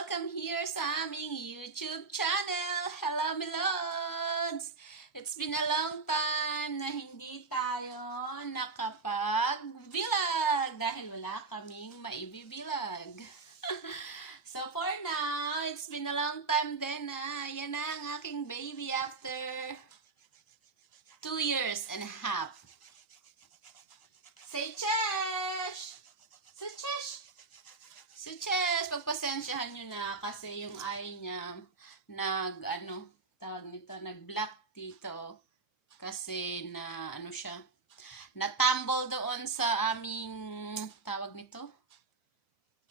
Welcome here sa aming YouTube channel. Hello, Melods! It's been a long time na hindi tayo nakapag-vlog dahil wala kaming maibibilag. So for now, it's been a long time din na yan na ang aking baby after 2 years and a half. Say Chesh! Say Chesh! Si Chess, pagpasensyahan nyo na kasi yung eye niya nag-black dito kasi na siya, na-tumble doon sa aming tawag nito,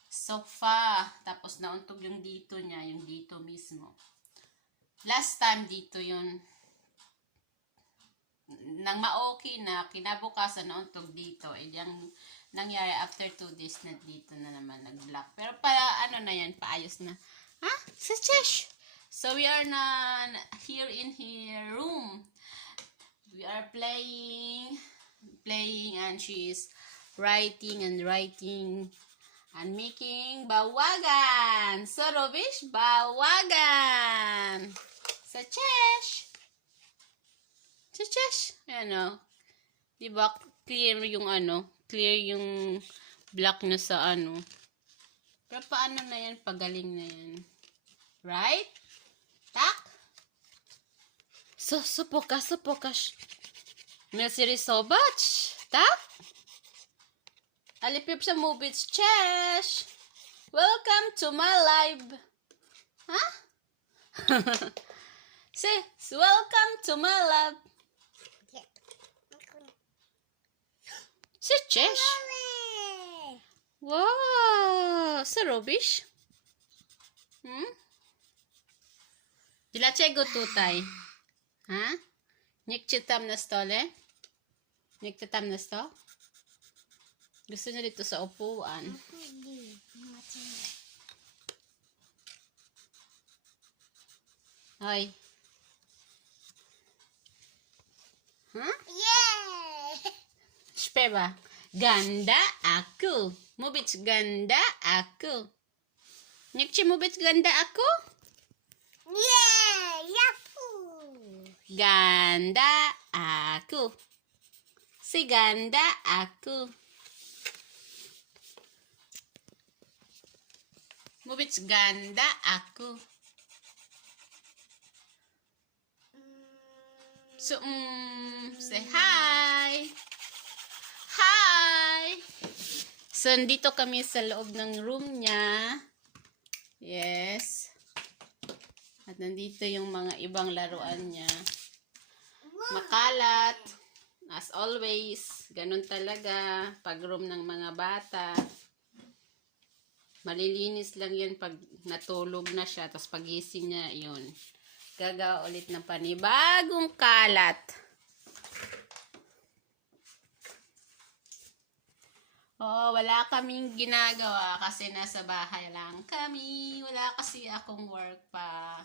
sofa, tapos nauntog yung dito niya, yung dito mismo. Last time dito yun, nang ma-okay na, kinabukasan nauntog dito, yung nangyari after 2 days na dito na naman nag-black. Pero para na yan, paayos na. Ha? Sa Chesh! So we are na here in her room. We are playing and she is writing and making bawagan. So Robish, bawagan! Sa Chesh! Sa Chesh! Ayan o. Diba clear yung clear yung black na sa Pero paano na yan? Pagaling na yan. Right? Tak? Pokaż. Merci rysować. Tak? Alipip sa movies. Chesh! Welcome to my live. Huh? Say, welcome to my live. Si Chesh. Wow! Co robisz? Dlaczego tutaj? Ha? Niech cię tam na stole? Niech cię tam na sto? Gusto niya dito sa upuan. Hoy. Huh? Yeah! Śpiewa. Ganda ako. Mówić ganda ako. Niech ci mówić ganda ako? Nie, japu. Ganda ako. Si ganda ako. Mówić ganda ako. So, say hi. Hi! So, nandito kami sa loob ng room niya. Yes. At nandito yung mga ibang laruan niya. Makalat. As always. Ganun talaga. Pag room ng mga bata. Malilinis lang yun pag natulog na siya. Tapos pagising niya, yun. Gagawa ulit ng panibagong kalat. Oh, wala kaming ginagawa kasi nasa bahay lang kami. Wala kasi akong work pa.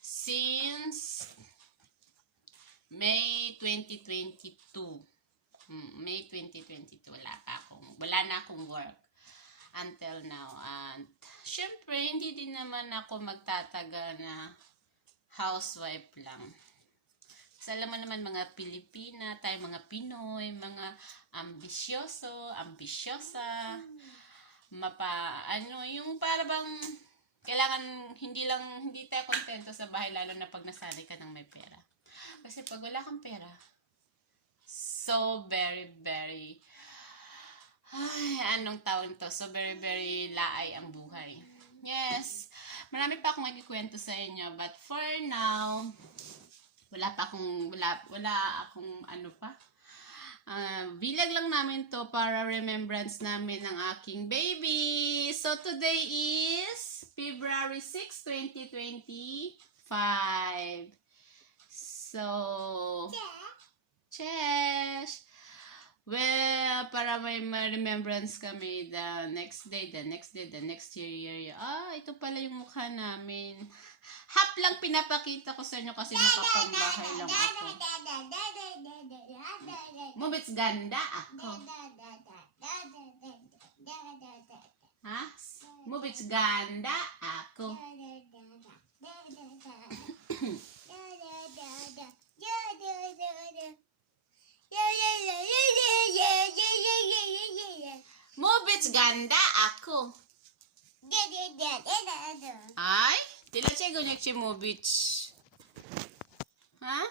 Since May 2022. May 2022 wala na akong work until now. And syempre, hindi din naman ako magtataga na housewife lang. Kasi alam mo naman mga Pilipina, tayo mga Pinoy, mga ambisyosa, yung para bang kailangan hindi tayo kontento sa bahay lalo na pag nasanay ka ng may pera. Kasi pag wala kang pera, so very, very, so very, very laay ang buhay. Yes, marami pa akong ikikwento sa inyo, but for now, wala akong bilag lang namin to para remembrance namin ng aking baby. So today is February 6, 2025. So Chesh. Well, para may remembrance kami the next day, the next year. Ito pala yung mukha namin. Half lang pinapakita ko sa inyo kasi nakapambahay lang ako. Mubits ganda ako. Ha? Mubits ganda ako. ako. Mubits ganda ako. Ay, tila siya gunyak si Mubits. Ha?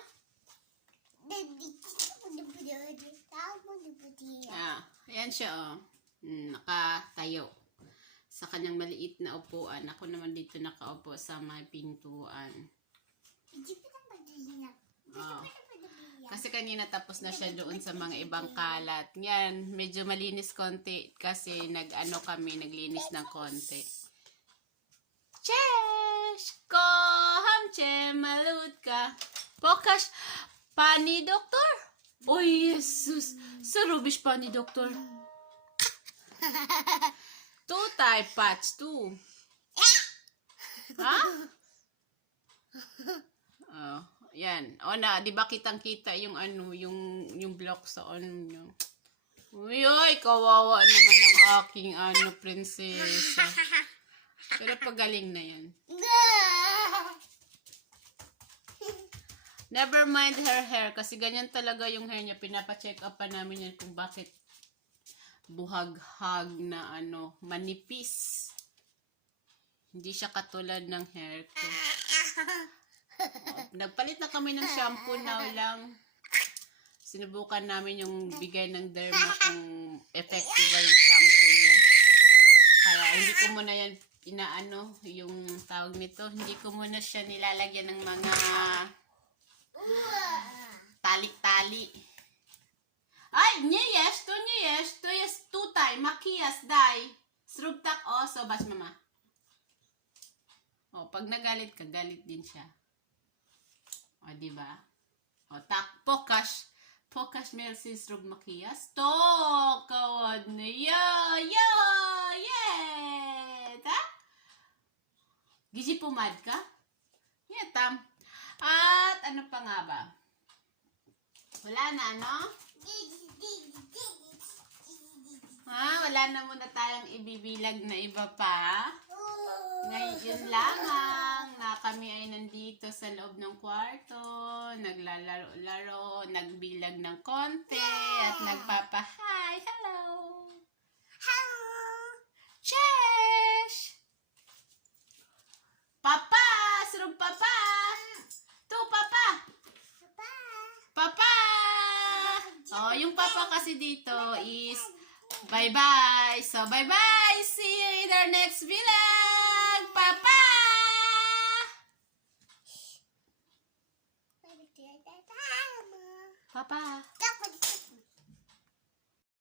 Ah, ayan siya oh. Nakatayo sa kanyang maliit na upuan. Ako naman dito nakaupo sa may pintuan. Oh. Kasi kanina tapos na siya doon sa mga ibang kalat. Yan, medyo malinis konti kasi naglinis ng konti. Chesh! Ko hamche malutka. Pokash pani doktor. Oh, Jesus! Sa rubbish pani doktor. Tutay patch tu. Ha? Oh, yan. O na, 'di ba kitang-kita yung yung block sa niyo. Uy, kawawa naman ang aking prinsesa. Pero pagaling na yan. Never mind her hair kasi ganyan talaga yung hair niya. Pinapa-check up pa namin yan kung bakit buhaghag na manipis. Hindi siya katulad ng hair ko. Nagpalit na kami ng shampoo na lang. Sinubukan namin yung bigay ng derma kung effective ba yung shampoo niya. Kaya hindi ko muna yan yung tawag nito. Hindi ko muna siya nilalagyan ng mga tali-tali. Ay, nyes, to yes, tutay, makiyas, day. Srugtak, so bas mama. O, pag nagalit ka, galit din siya. O, diba? O, pokash melsi srug makiyas. To, kawad na, ha? Gizi pumad ka? Tam. At, ano pa nga ba? Wala na, no? Wala na muna tayong ibibilag na iba pa. Ngayon lamang na kami ay nandito sa loob ng kwarto, naglalaro-laro, nagbilag ng konti, at nagpapa-hi. Hello! Hello! Chesh! Papa! Surog papa! To, papa! Papa! Oh, yung papa kasi dito is bye-bye. So, bye-bye. See you in our next vlog. Papa! Papa!